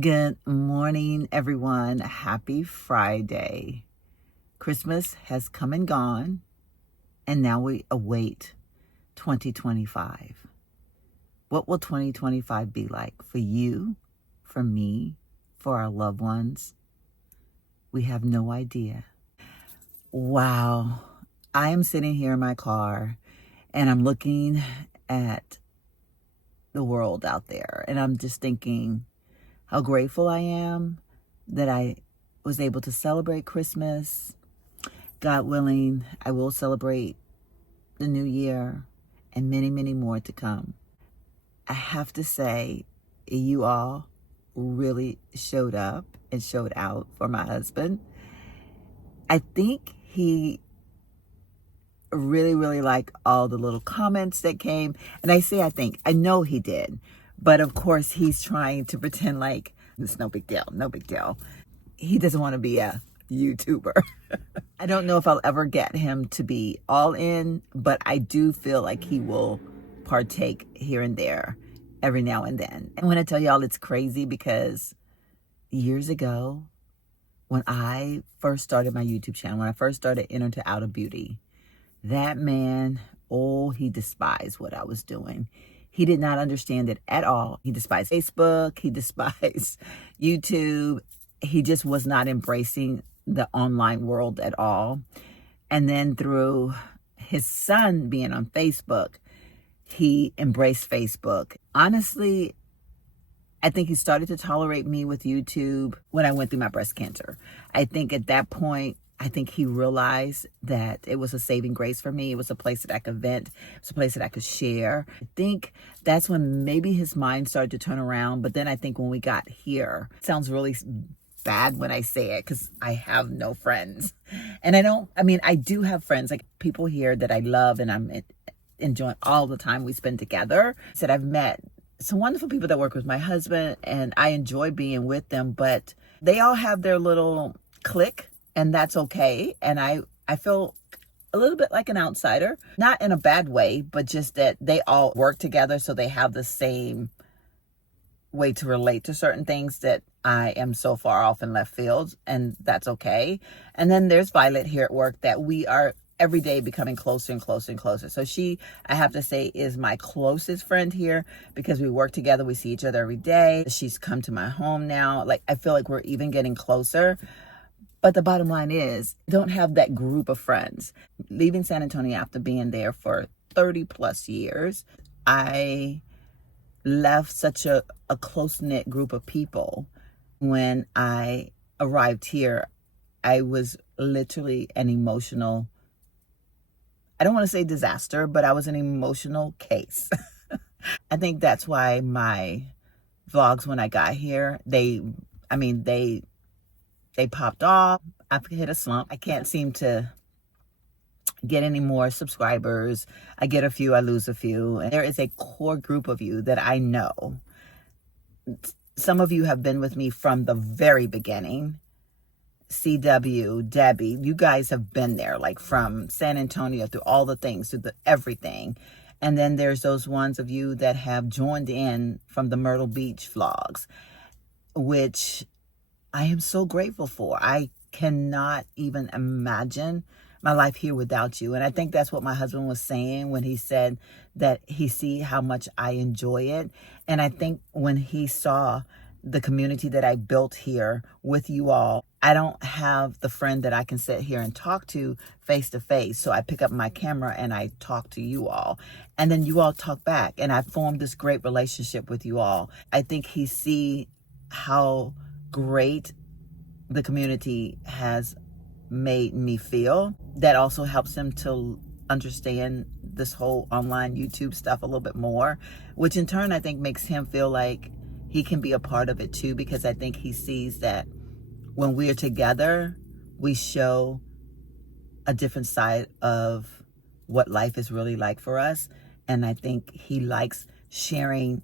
Good morning, everyone. Happy Friday. Christmas has come and gone, and now we await 2025. What will 2025 be like for you, for me, for our loved ones? We have no idea. Wow. I am sitting here in my car, and I'm looking at the world out there, and I'm just thinking how grateful I am that I was able to celebrate Christmas. God willing, I will celebrate the new year and many, many more to come. I have to say, you all really showed up and showed out for my husband. I think he really, really liked all the little comments that came. And I know he did. But of course, he's trying to pretend like it's no big deal, no big deal. He doesn't want to be a YouTuber. I don't know if I'll ever get him to be all in, but I do feel like he will partake here and there every now and then. And when I tell y'all, it's crazy because years ago, when I first started my YouTube channel, when I first started Inner to Outer Beauty, that man, he despised what I was doing. He did not understand it at all. He despised Facebook. He despised YouTube. He just was not embracing the online world at all. And then through his son being on Facebook, he embraced Facebook. Honestly, I think he started to tolerate me with YouTube when I went through my breast cancer. I think at that point, he realized that it was a saving grace for me. It was a place that I could vent. It was a place that I could share. I think that's when maybe his mind started to turn around. But then I think when we got here, it sounds really bad when I say it because I have no friends. And I do have friends, like people here that I love and I'm enjoying all the time we spend together. That I've met some wonderful people that work with my husband and I enjoy being with them, but they all have their little clique. And that's okay. And I feel a little bit like an outsider, not in a bad way, but just that they all work together. So they have the same way to relate to certain things that I am so far off in left field. And that's okay. And then there's Violet here at work that we are every day becoming closer and closer and closer. So she, I have to say, is my closest friend here because we work together. We see each other every day. She's come to my home now. Like, I feel like we're even getting closer. But the bottom line is, don't have that group of friends. Leaving San Antonio after being there for 30 plus years, I left such a close-knit group of people. When I arrived here, I was literally an emotional, I don't want to say disaster, but I was an emotional case. I think that's why my vlogs when I got here, they popped off. I hit a slump. I can't seem to get any more subscribers. I get a few, I lose a few. And there is a core group of you that I know. Some of you have been with me from the very beginning. CW, Debbie, you guys have been there, like from San Antonio through all the things, through everything. And then there's those ones of you that have joined in from the Myrtle Beach vlogs, which I am so grateful for. I cannot even imagine my life here without you. And I think that's what my husband was saying when he said that he see how much I enjoy it. And I think when he saw the community that I built here with you all, I don't have the friend that I can sit here and talk to face to face. So I pick up my camera and I talk to you all. And then you all talk back. And I formed this great relationship with you all. I think he see how great the community has made me feel. That also helps him to understand this whole online YouTube stuff a little bit more, which in turn I think makes him feel like he can be a part of it too, because I think he sees that when we're together, we show a different side of what life is really like for us. And I think he likes sharing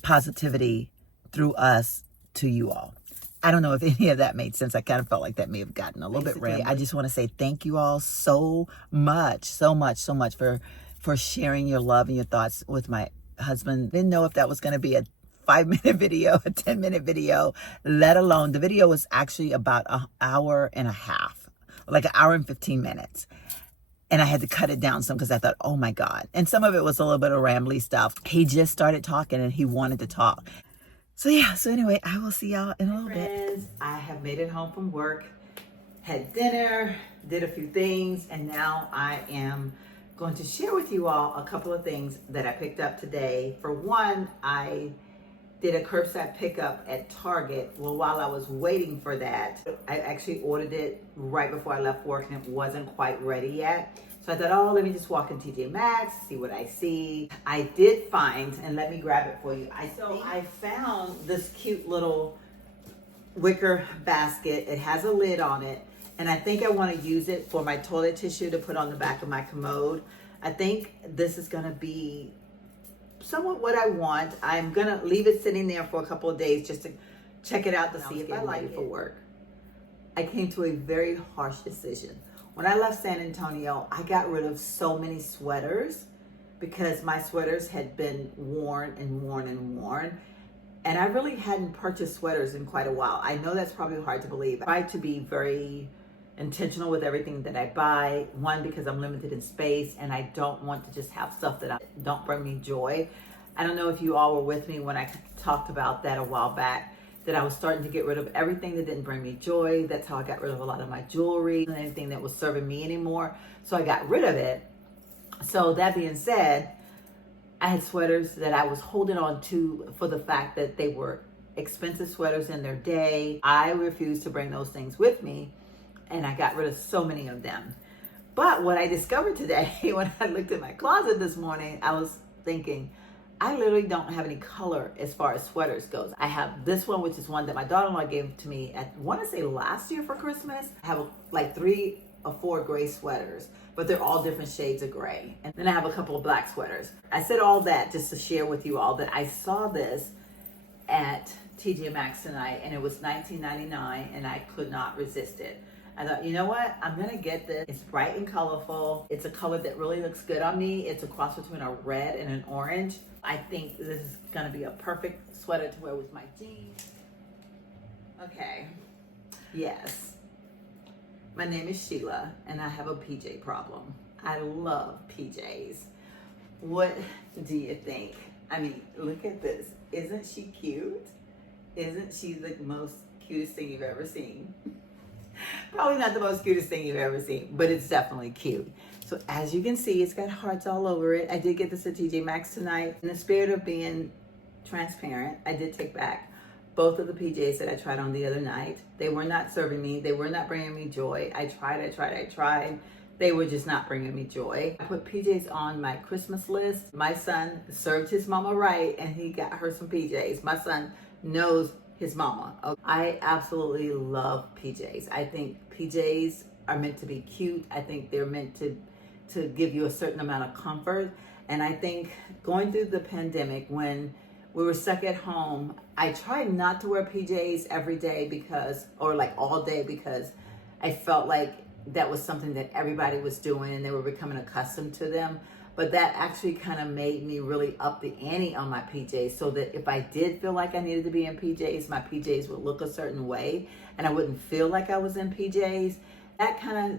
positivity through us to you all. I don't know if any of that made sense. I kind of felt like that may have gotten a little bit rambling. I just want to say thank you all so much for sharing your love and your thoughts with my husband. Didn't know if that was going to be a 5-minute video, a 10-minute video, let alone the video was actually about an hour and a half, like an hour and 15 minutes. And I had to cut it down some because I thought, oh my God. And some of it was a little bit of rambly stuff. He just started talking and he wanted to talk. So yeah, so anyway, I will see y'all in a little bit. I have made it home from work, had dinner, did a few things, and now I am going to share with you all a couple of things that I picked up today. For one, I did a curbside pickup at Target. Well, while I was waiting for that, I actually ordered it right before I left work and it wasn't quite ready yet. So I thought, oh, let me just walk in TJ Maxx, see what I see. I did find, and let me grab it for you. I found this cute little wicker basket. It has a lid on it. And I think I want to use it for my toilet tissue to put on the back of my commode. I think this is going to be somewhat what I want. I'm going to leave it sitting there for a couple of days just to check it out to see if I like it for work. I came to a very harsh decision. When I left San Antonio, I got rid of so many sweaters because my sweaters had been worn and worn and worn. And I really hadn't purchased sweaters in quite a while. I know that's probably hard to believe. I try to be very intentional with everything that I buy. One, because I'm limited in space and I don't want to just have stuff that don't bring me joy. I don't know if you all were with me when I talked about that a while back, that I was starting to get rid of everything that didn't bring me joy. That's how I got rid of a lot of my jewelry and anything that was serving me anymore. So I got rid of it. So that being said, I had sweaters that I was holding on to for the fact that they were expensive sweaters in their day. I refused to bring those things with me, and I got rid of so many of them. But what I discovered today, when I looked at my closet this morning, I was thinking, I literally don't have any color as far as sweaters goes. I have this one, which is one that my daughter-in-law gave to me I want to say last year for Christmas. I have like 3 or 4 gray sweaters, but they're all different shades of gray. And then I have a couple of black sweaters. I said all that just to share with you all that I saw this at TJ Maxx tonight, and it was $19.99, and I could not resist it. I thought, you know what? I'm gonna get this. It's bright and colorful. It's a color that really looks good on me. It's a cross between a red and an orange. I think this is gonna be a perfect sweater to wear with my jeans. Okay, yes. My name is Sheila, and I have a PJ problem. I love PJs. What do you think? I mean, look at this. Isn't she cute? Isn't she the most cutest thing you've ever seen? Probably not the most cutest thing you've ever seen, but it's definitely cute. So as you can see, it's got hearts all over it. I did get this at TJ Maxx tonight. In the spirit of being transparent, I did take back both of the PJs that I tried on the other night. They were not serving me. They were not bringing me joy. I tried. They were just not bringing me joy. I put PJs on my Christmas list. My son served his mama right, and he got her some PJs. My son knows his mama. I absolutely love PJs. I think PJs are meant to be cute. I think they're meant to give you a certain amount of comfort. And I think going through the pandemic, when we were stuck at home, I tried not to wear PJs every day or like all day, because I felt like that was something that everybody was doing and they were becoming accustomed to them. But that actually kind of made me really up the ante on my PJs, so that if I did feel like I needed to be in PJs, my PJs would look a certain way and I wouldn't feel like I was in PJs. That kind of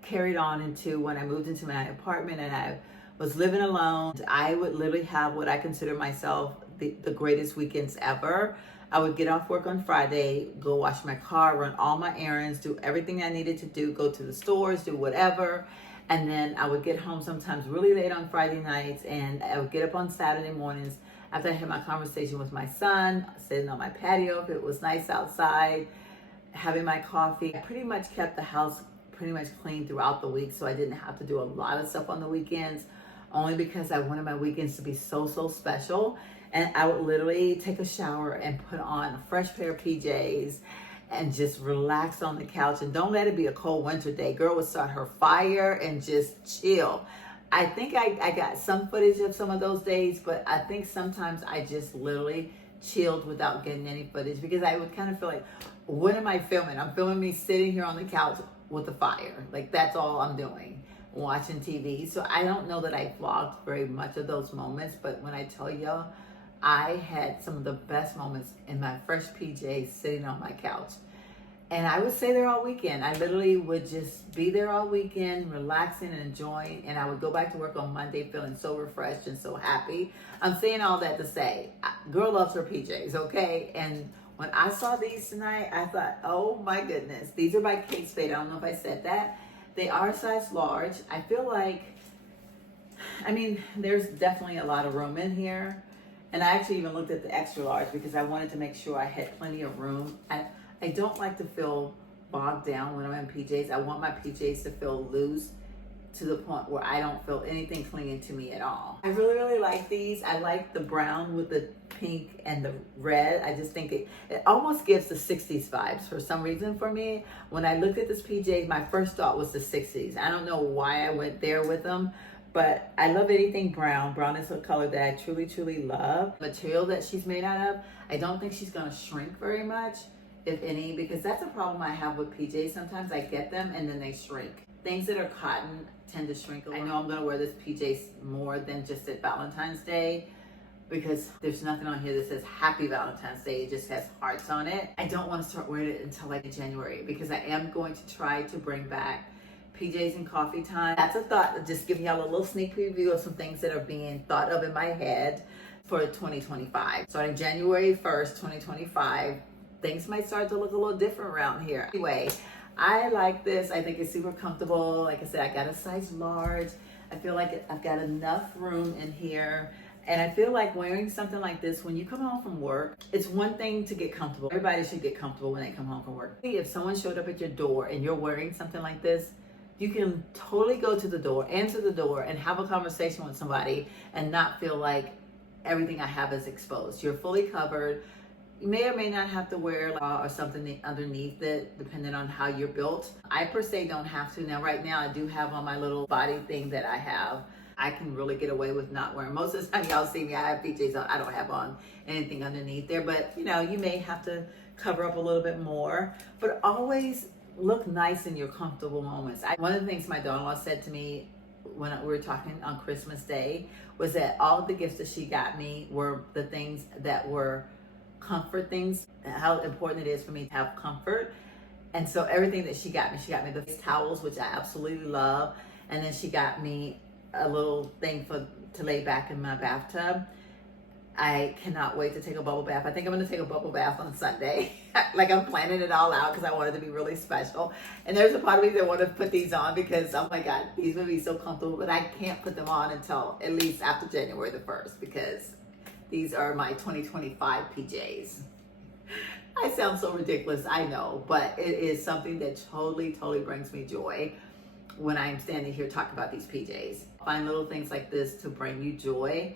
carried on into when I moved into my apartment and I was living alone. I would literally have what I consider myself the greatest weekends ever. I would get off work on Friday, go wash my car, run all my errands, do everything I needed to do, go to the stores, do whatever. And then I would get home sometimes really late on Friday nights, and I would get up on Saturday mornings after I had my conversation with my son, sitting on my patio if it was nice outside, having my coffee. I pretty much kept the house pretty much clean throughout the week, so I didn't have to do a lot of stuff on the weekends, only because I wanted my weekends to be so special. And I would literally take a shower and put on a fresh pair of PJs and just relax on the couch, and don't let it be a cold winter day. Girl would start her fire and just chill. I think I got some footage of some of those days, but I think sometimes I just literally chilled without getting any footage, because I would kind of feel like, what am I filming? I'm filming me sitting here on the couch with a fire. Like, that's all I'm doing, watching TV. So I don't know that I vlogged very much of those moments, but when I tell you, I had some of the best moments in my fresh PJs sitting on my couch. And I would stay there all weekend. I literally would just be there all weekend, relaxing and enjoying. And I would go back to work on Monday feeling so refreshed and so happy. I'm saying all that to say, girl loves her PJs, okay? And when I saw these tonight, I thought, oh my goodness. These are by Kate Spade. I don't know if I said that. They are size large. I feel like, I mean, there's definitely a lot of room in here. And I actually even looked at the extra large because I wanted to make sure I had plenty of room. I don't like to feel bogged down when I'm in PJs. I want my PJs to feel loose to the point where I don't feel anything clinging to me at all. I really, really like these. I like the brown with the pink and the red. I just think it almost gives the 60s vibes for some reason for me. When I looked at this PJ, my first thought was the 60s. I don't know why I went there with them, but I love anything brown. Brown is a color that I truly, truly love. The material that she's made out of, I don't think she's gonna shrink very much, if any, because that's a problem I have with PJs. Sometimes I get them and then they shrink. Things that are cotton tend to shrink a lot. I know I'm gonna wear this PJs more than just at Valentine's Day because there's nothing on here that says Happy Valentine's Day. It just has hearts on it. I don't want to start wearing it until like January because I am going to try to bring back PJs and coffee time. That's a thought, just giving y'all a little sneak preview of some things that are being thought of in my head for 2025. Starting January 1st, 2025, things might start to look a little different around here. Anyway, I like this. I think it's super comfortable. Like I said, I got a size large. I feel like I've got enough room in here. And I feel like wearing something like this, when you come home from work, it's one thing to get comfortable. Everybody should get comfortable when they come home from work. If someone showed up at your door and you're wearing something like this, you can totally go to the door, answer the door, and have a conversation with somebody and not feel like everything I have is exposed. You're fully covered. You may or may not have to wear or something underneath it, depending on how you're built. I per se don't have to. Now, right now, I do have on my little body thing that I have. I can really get away with not wearing. Most of the time, y'all see me, I have PJs on. I don't have on anything underneath there. But, you know, you may have to cover up a little bit more. But always look nice in your comfortable moments. One of the things my daughter-in-law said to me when we were talking on Christmas Day was that all of the gifts that she got me were the things that were comfort things, how important it is for me to have comfort. And so everything that she got me the towels, which I absolutely love. And then she got me a little thing to lay back in my bathtub. I cannot wait to take a bubble bath. I think I'm going to take a bubble bath on Sunday. Like I'm planning it all out because I want it to be really special. And there's a part of me that want to put these on because, oh my God, these would be so comfortable. But I can't put them on until at least after January the 1st because these are my 2025 PJs. I sound so ridiculous, I know, but it is something that totally, totally brings me joy when I'm standing here talking about these PJs. Find little things like this to bring you joy.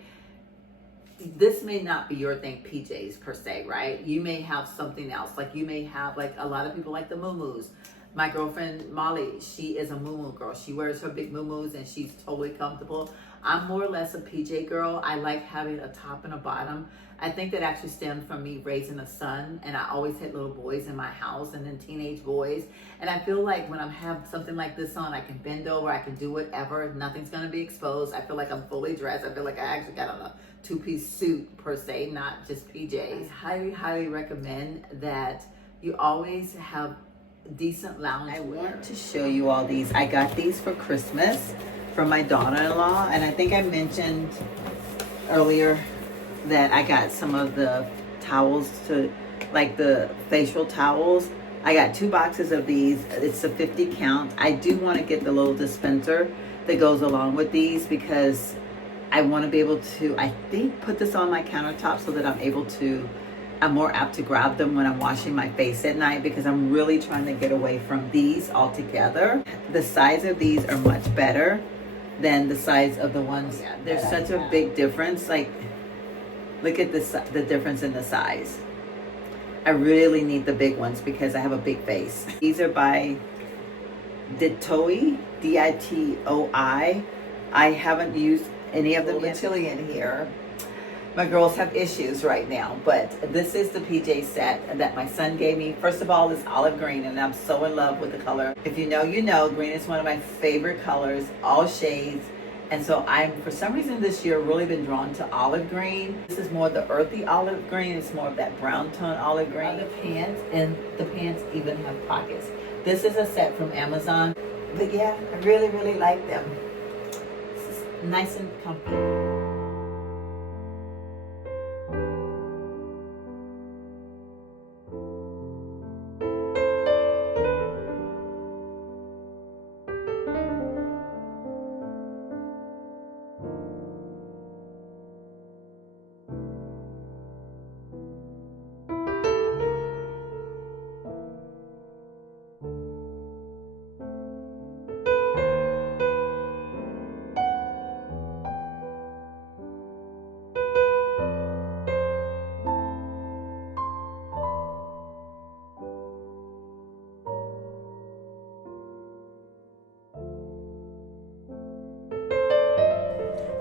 This may not be your thing, PJs per se, right? You may have something else. Like you may have, like a lot of people like the muumuus. My girlfriend Molly, she is a muumuu girl. She wears her big muumuus and she's totally comfortable. I'm more or less a PJ girl. I like having a top and a bottom. I think that actually stems from me raising a son, and I always had little boys in my house and then teenage boys. And I feel like when I have something like this on, I can bend over, I can do whatever. Nothing's gonna be exposed. I feel like I'm fully dressed. I feel like I actually got on a two-piece suit per se, not just PJs. I highly, highly recommend that you always have decent lounge wear. I want to show you all these. I got these for Christmas from my daughter-in-law, and I think I mentioned earlier that I got some of the towels to, like the facial towels. I got 2 boxes of these. It's a 50 count. I do want to get the little dispenser that goes along with these because I want to be able to, I think, put this on my countertop so that I'm more apt to grab them when I'm washing my face at night because I'm really trying to get away from these altogether. The size of these are much better than the size of the ones. There's such a big difference. Like, look at this, the difference in the size. I really need the big ones because I have a big face. These are by Ditoi, D-I-T-O-I. I haven't used any of them yet. Chilly in here. My girls have issues right now, but this is the PJ set that my son gave me. First of all, it's olive green, and I'm so in love with the color. If you know, you know. Green is one of my favorite colors, all shades. And so for some reason this year, really been drawn to olive green. This is more the earthy olive green. It's more of that brown tone olive green. The pants, and the pants even have pockets. This is a set from Amazon. But yeah, I really, really like them. It's nice and comfy.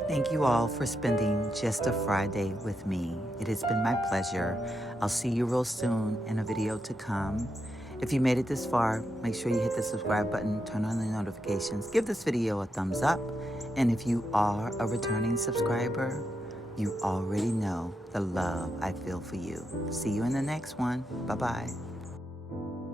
Thank you all for spending just a Friday with me. It has been my pleasure. I'll see you real soon in a video to come. If you made it this far, make sure you hit the subscribe button, turn on the notifications, give this video a thumbs up. And if you are a returning subscriber, you already know the love I feel for you. See you in the next one. Bye-bye.